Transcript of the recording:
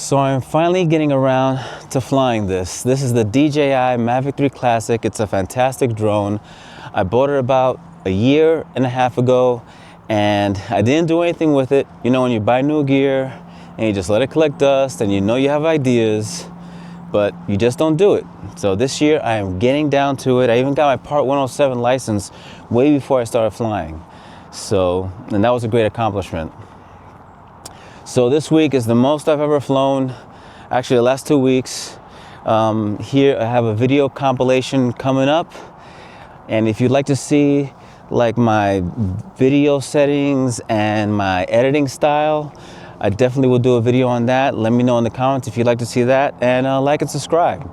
So I'm finally getting around to flying this. This is the DJI Mavic 3 Classic. It's a fantastic drone. I bought it about a year and a half ago, and I didn't do anything with it. You know, when you buy new gear and you just let it collect dust and you know you have ideas, but you just don't do it. So this year I am getting down to it. I even got my Part 107 license way before I started flying. And that was a great accomplishment. So this week is the most I've ever flown. Actually, the last 2 weeks. Here I have a video compilation coming up. And if you'd like to see like my video settings and my editing style, I definitely will do a video on that. Let me know in the comments if you'd like to see that, and like and subscribe.